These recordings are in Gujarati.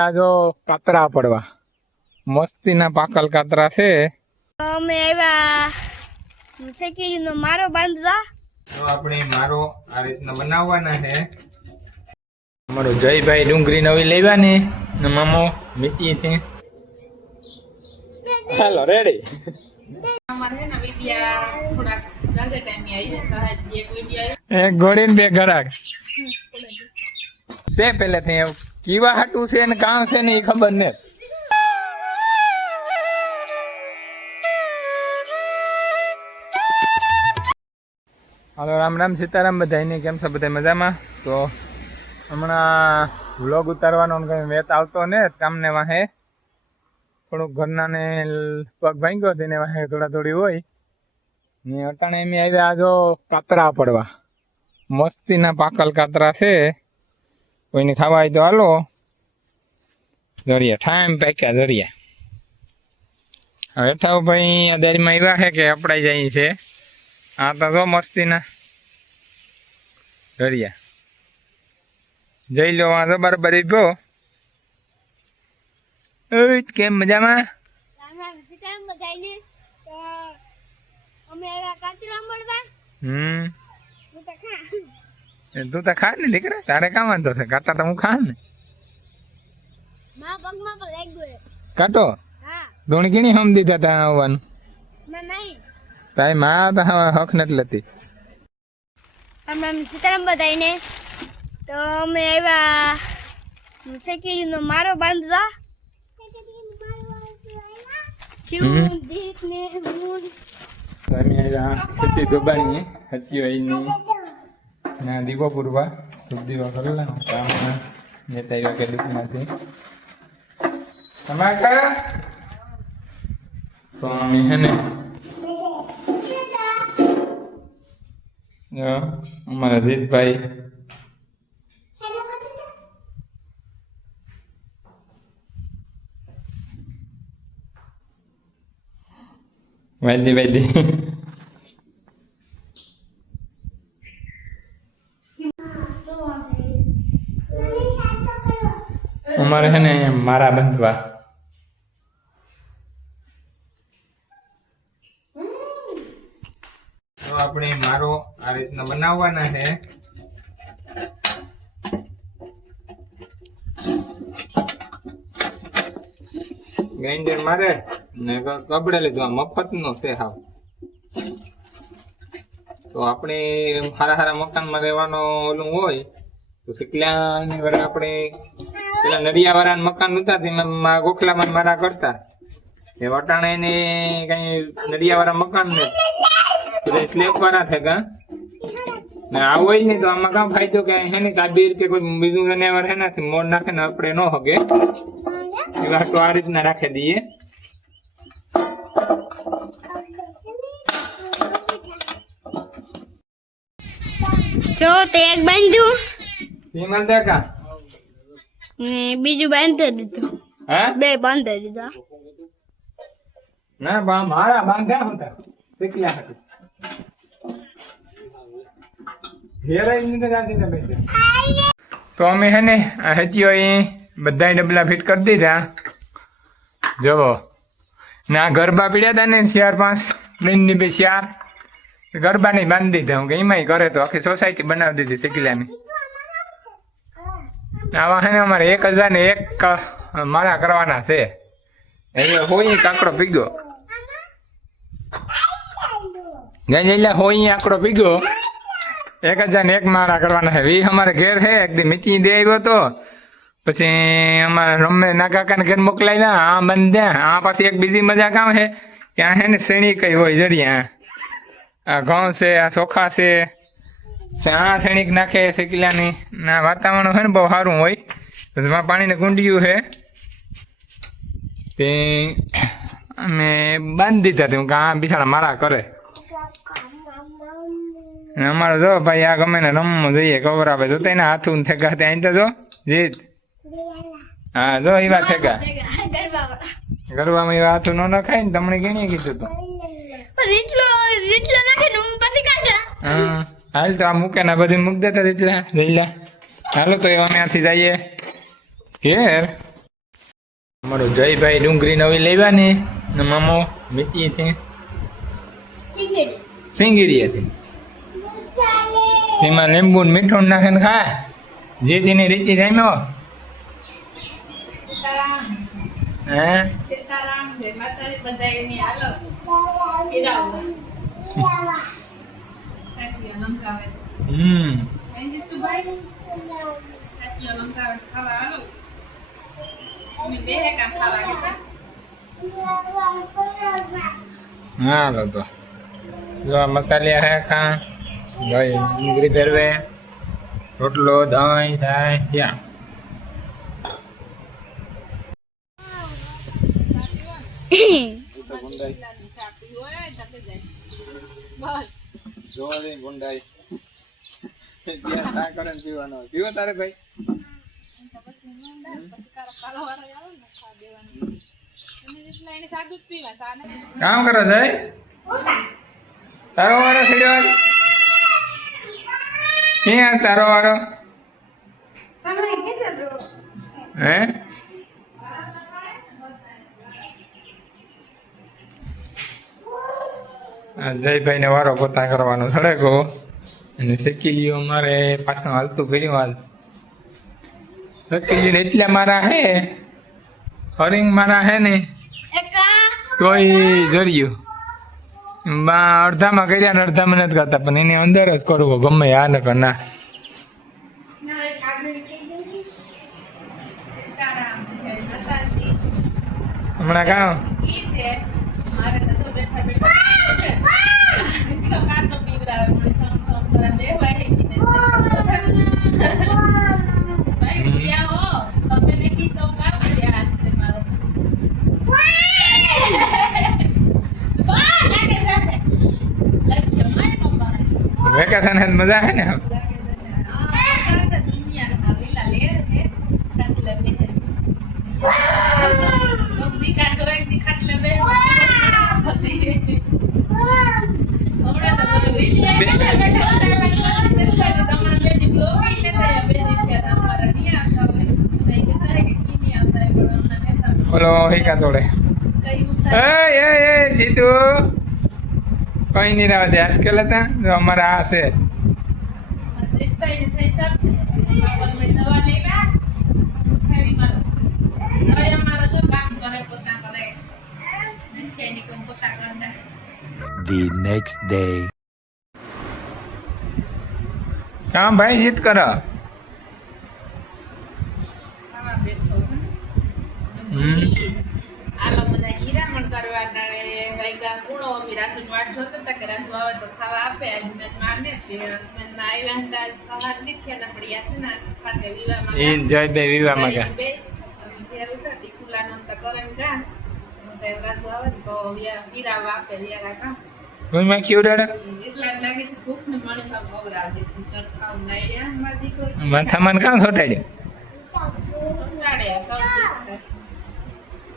આ જો કાતરા પડવા મસ્તીના પાકલ કાતરા છે. અમે આવ્યા સેકીનો મારો બાંધવા. તો આપણે મારો આ રીતના બનાવવાના છે. અમારો જયભાઈ ડુંગળી નવી લેવાની ને મામો મીઠી છે. હાલો રેડી. અમારે ના વિડિયા થોડા જાજે ટાઈમ ની આવી છે સહાય એક વિડિયા એક ઘોડીને બે ઘરાક છે. પહેલેથી કીવા હાટું છે ને કામ છે ને એ ખબર ને. હાલો રામ રામ સીતારામ બધાને. કેમ છો બધા મજામાં? તો હમણાં વ્લોગ ઉતારવાનો કઈ વેત આવતો ને કામને વાહે થોડુંક ઘરના ને પગ ભાંગ્યો તેને વાહે થોડા થોડી હોય ને અટાણે એમ આવ્યા જો કાતરા પડવા મસ્તીના પાકલ કાતરા છે. કોઈને ખાવા હોય તો હાલો. જરિયા ઠાઈમ પાક્યા જરિયા. હવે ઠાવ ભાઈ આ દારીમાં આવ્યા છે કે અપડાઈ જાય છે. આ તો જો મસ્તીના જરિયા જઈ લો. આ તો બરાબર ગયો. કેમ મજામાં? તું તો ખા ને દીકરા, તારે કામ વાંધો છે? કાટા તો હું ખા ને. કાટો ધોણી ઘણી હમ દીધા ત્યાં આવવાનું. તારી માં તો હક નથી લેતી. સીતારામ બધાને. તો અમે આવ્યા સેકીનો મારો બાંધવા. ખેતી દબાણી હચી હોય ના દીવો પૂરવા ધૂપ દીવા કરેલા કામમાં નેતા આવ્યા કે દુઃખમાંથી તમારા તો અમે હે ને અમારા જીતભાઈ વાયદી અમારે છે ને અહીંયા મારા બંધવા. તો આપણે મારો આ રીતના બનાવવાના છે. ગ્રાઇન્ડર મારે ને કબડે લીધું. આ મફત નો છે હાવ. તો આપણે હારા મકાનમાં રહેવાનો ઓલું હોય તો શીખલાની વડે આપણે પેલા નડિયા વાળા મકાન નતા તેમાં ગોખલામાં મારા કરતા એ વટાણે એને કઈ નડિયા વાળા મકાન ને સ્લેબ વાળા થયા ને આવું હોય ને તો આમાં કામ ફાયદો કે હે ને કાબીર કે કોઈ બીજું જનાવર હે નથી મોડ નાખે ને આપણે ન હગે એવા તો આ રીતના રાખી દઈએ. તો તે એક બાંધ્યું વિમલ દેખા ને બીજું બાંધી દીધું. હા બે બાંધી દીધા. ના મારા બાંધ્યા હતા શીખલા હતા. તો અમે હે ને હજી બધા ડબલા ફિટ કરી દીધા. જવો ને આ ગરબા પીડ્યા હતા ને 4-5 બેનની બે 4 ગરબા નહીં બાંધી દીધા. હું કે એમાંય કરે તો આખી સોસાયટી બનાવી દીધી શીખલાની. આવા હે ને અમારે 1001 માળા કરવાના છે. એટલે હોય કાંકડો પીગો એટલે હોય આંકડો પીગો 1001 માળા કરવાના છે. વી અમારે ઘેર છે. એકદી મીચી દે આવ્યો તો પછી અમારે રમે ના કાકાને ઘેર મોકલાવ્યા. આ બંધ્યા. આ પાછી એક બીજી મજા કામ છે કે આ હે ને શ્રેણી કઈ હોય જડિયા. આ ઘઉં છે, આ ચોખા છે, આ શ્રેણીક નાખે શેકીલાની. ના વાતાવરણ છે ને બહુ સારું હોય. એમાં પાણીને કુંડિયું છે તે અમે બાંધી દીધા હતું કે આ બિચારા મારા કરે. અમારે જો ભાઈ આ ગમે ને રમવું જોઈએ ખબર આપે જો તેના હાથું થેગા ત્યાં તો જો જીત. હા જો એવા થેગા ગરબામાં એવા હાથું ન નખાય ને તમને કેણી કીધું તું. હા હાલ તો આ મૂકે ને બધું મૂક દેતા એટલા જઈલા. હાલો તો અમે ત્યાંથી જઈએ ઘેર. અમારો જયભાઈ ડુંગળી નવી લેવા ને મામો મીઠી છે સિંગીડી હતી એમાં લીંબુ ને મીઠું નાખીને ખા જે તેની રીતિ જામ્યો સીતારામ હે સીતારામ જય માતાજી બધાયની હાલો હીરાઓ કાકી અલંકાવે મેં તો ભાઈ કાકી અલંકાવે ખાવા હાલો અમે બે કામ ખાવા ગયા હા તો જો આ મસાલિયા હે ખા ભાઈ ડુંગળી ભરવે રોટલો દહીં થાય ત્યાં પીવો તારે ભાઈ કામ કરો છે તારો વાળો સીડ્યો ક્યાં તારો વાળો હે જયભાઈ ને વારો પોતા કરવાનો સડકો અને શીખી ગયો અમારે પાછું હાલતું કર્યું હાલ શીખી ગયું એટલે મારા હે હરિંગ મારા હે ને તોય જર્યું અડધામાં કર્યા ને અડધામાં નથી કરતા પણ એની અંદર જ કરવો ગમે આ ન કર ના હમણાં કામ વેકેશન હે મજા હે ને બોલો હિકા તોડે એ જીતુ કઈ નહીં રહેવા દે આજકાલ હતા જો અમારા આ છે The next day. કામ ભાઈ જીત કરો આલો બધા હીરામણ કરવા ટાણે વાયગા પૂણો અમે રાસુ વાટ જોતા હતા કે રાસુ આવે તો ખાવા આપે આજ મેં માને તે મેં આવ્યા હતા સવાર દીખ્યા ના પડ્યા છે ને ખાતે વિવામાં એ જયભાઈ વિવામાં ગયા બે અમે ઘેર ઉતા ટીસુલા નો તો કરે ગા તો રાસુ આવે તો હીરાવા આપે હીરા કામ કોઈમાં કેવું દાડા એટલા લાગે ભૂખ ને મને ખાવ ગબરાવી દીધી સર ખાવ નહીં રહ્યા માર દીકરો માથામાં કામ સોટાડ્યો સંતાડે સૌથી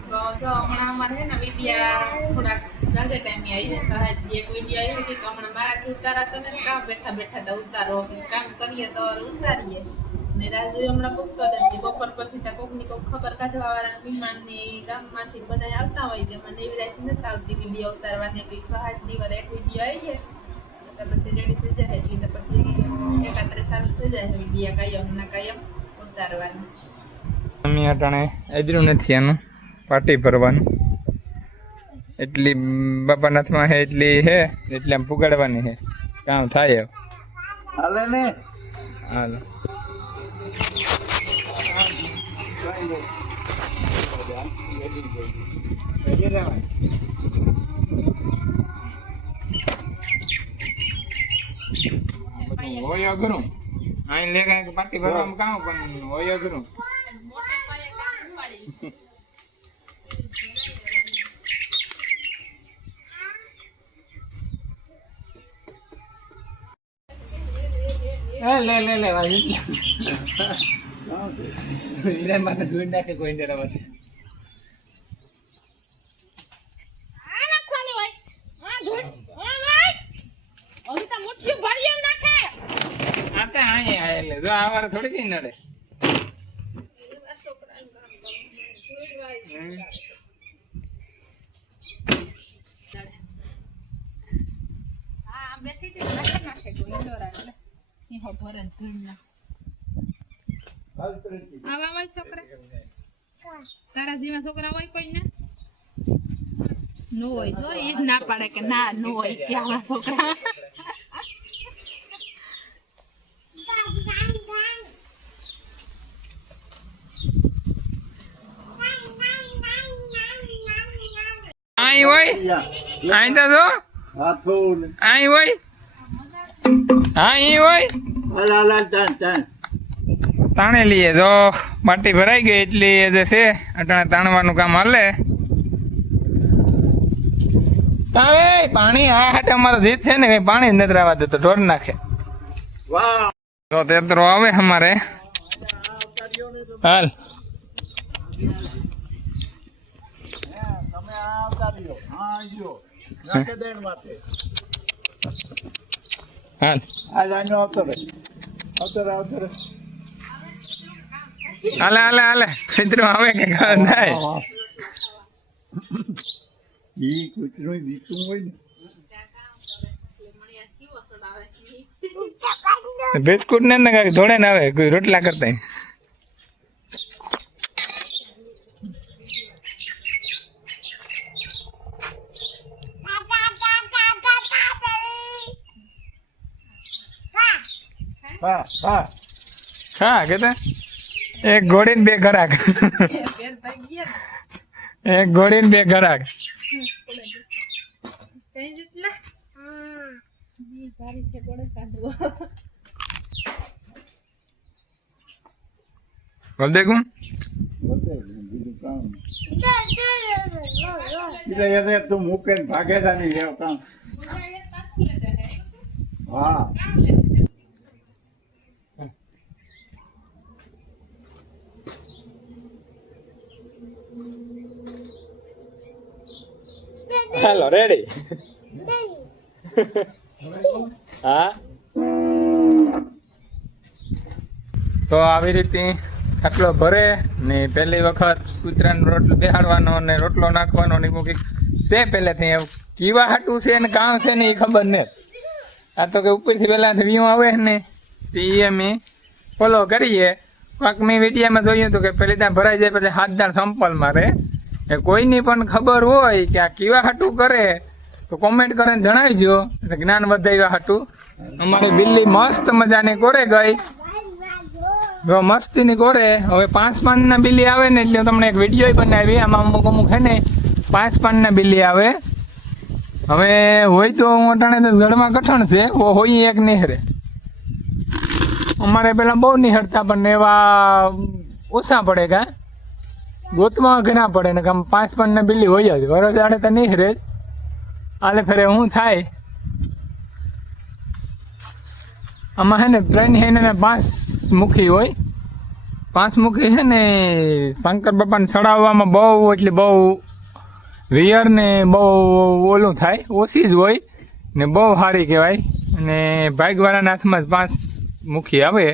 તો હમણાં અમારે હે ને વિડિયા થોડાક જાજે ટાઈમે આવી છે સહાય એક વિડિયો આવી હતી તો હમણાં મારાથી ઉતારા તમે કામ બેઠા બેઠા તો ઉતારો કામ કરીએ તો ઉતારીએ ને રાજુ હમણાં પૂછતો હતી બપોર પછી ત્યાં કોકની કોક ખબર કાઢવા વાળા મહેમાનની ગામમાંથી બધા આવતા હોય કે મને એવી રાત નથી આવતી વિડિયો ઉતારવાની કંઈક સહાય દિવસ એક વિડિયો આવી છે તો પછી રેડી થઈ જાય એટલે તો પછી 31 સાલ થઈ જાય વિડિયા કાયમ ના કાયમ ઉતારવાની અમે અટાણે એદરું નથી આનું પાટી ભરવાનું એટલી બાપાનાથમાં હે એટલી હે એટલે આમ પુગાડવાની હે કામ થાય હાલે ને હાલો હોય અઘરું અહીં લે કાંઈક પાટી ભરવામાં કામ પણ હોય અઘરું મોટે પાયે કામ ઉપાડી લે ભાઈ લે માથે ધૂળ નાખે કોઈ જરા વાત આ નાખવાની હોય આ ધૂળ આ ભાઈ ઓલી તો મુઠ્ઠી ભરીને નાખે આ તો અહીં આયે લે જો આ વાર થોડી કઈ નડે હા આમ બેઠી હતી ને નાખે નાખે કોઈ ઇન્ડોરા એટલે ઈ હો ભરે ધૂળ ના આવા હોય છોકરા તારા જેવા છોકરા હોય કોઈ ના નો હોય જો ઈ જ ના પાડે કે ના નો હોય કે આવા છોકરા અહીં હોય અહીં તો જો હાથું અહીં હોય અહીં હોય હાલ તાણે લઈએ જો બાટી ભરાઈ ગઈ એટલી એ જે છે અટાણે તાણવાનું કામ હાલે તાવે પાણી આ હાટે અમારો જીત છે ને કઈ પાણી જ નથી રહેવા દેતો ઢોર નાખે વાહ તો તેતરો આવે અમારે હાલ તમે આવતા રહ્યો હા જો નાખે દેણ માટે હાલ આ જાનો આવતો રે હાલે હાલે હાલે તેતરો આવે કે થાય ઈ કૂતરું બીતું હોય ને બિસ્કુટ ને કાંઈક ધોડે ને આવે કોઈ રોટલા કરતા હા હા હા કેતા એક ઘોડી ને બે ઘરાક ઘેર ભાઈ ગયા એક ઘોડી ને બે ઘરાક કઈ જેટલા ઈ તારી છે ગોળે કાઢવો બોલ દેખું બીજું કામ એટલે એને તું મૂકે ને ભાગે તા નહીં એવું કામ હા હાલો રેડી હા તો આવી રીતે ખાટલો ભરે ને પહેલી વખત કૂતરાનો રોટલો બેહાડવાનો ને રોટલો નાખવાનો ને એવું કંઈક છે પહેલેથી એવું કીવા હાટું છે ને કામ છે ને એ ખબર નથી આ તો કે ઉપરથી પહેલાંથી વ્યૂ આવે ને તે અમે ફોલો કરીએ કાંક મેં વિડીયામાં જોયું હતું કે પહેલી ત્યાં ભરાઈ જાય પછી હાથ દાણ સંપલ મારે એ કોઈની પણ ખબર હોય કે આ કેવા હાટું કરે તો કોમેન્ટ કરીને જણાવજો એટલે જ્ઞાન વધારવા હાટું અમારી બિલ્લી મસ્ત મજાની કોરે ગઈ જો મસ્તીની કોરે હવે 5 પાનના બિલ્લી આવે ને એટલે તમને એક વિડીયો બનાવી આમાં અમુક અમુક હે ને 5 પાનના બિલ્લી આવે હવે હોય તો હું અટાણે તો જળમાં કઠણ છે હોય એક નિહરે અમારે પેલા બહુ નિહળતા પણ એવા ઓછા પડે કા ગોતમાં ઘણા પડે ને કામ 5 પાનના બિલ્લી હોય જ વરસ આડે તો નિહરે જ આલે ફેરે શું થાય આમાં હે ને 3 હે ને 5 મુખી હોય 5 મુખી હે ને શંકર બાપાને ચડાવવામાં બહુ એટલે બહુ રિયર ને બહુ ઓલું થાય ઓછી જ હોય ને બહુ સારી કહેવાય અને ભાગવાળાના હાથમાં 5 મુખી આવે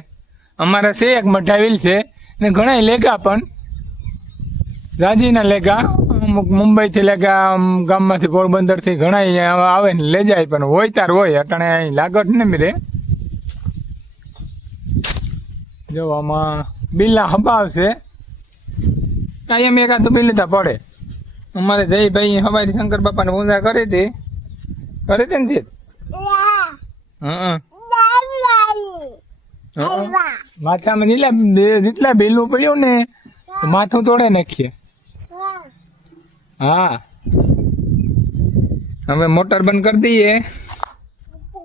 અમારે છે એક મઢાવીલ છે ને ઘણા લેગા પણ જાજીના લેગા અમુક મુંબઈથી લેગા ગામમાંથી પોરબંદરથી ઘણા આવે ને લે જાય પણ હોય તાર હોય અટાણે અહીં લાગત ને મીરે જો આમાં બિલ્લા હબાવશે કાંઈ એમ એકાદું બિલ્લું પડે અમારે જયભાઈ હવારી શંકર બાપાને પૂજા કરી હતી ને જીત માથામાં જેટલા બિલ્લું પડ્યું ને માથું તોડે નાખીએ હા હવે મોટર બંધ કરી દઈએ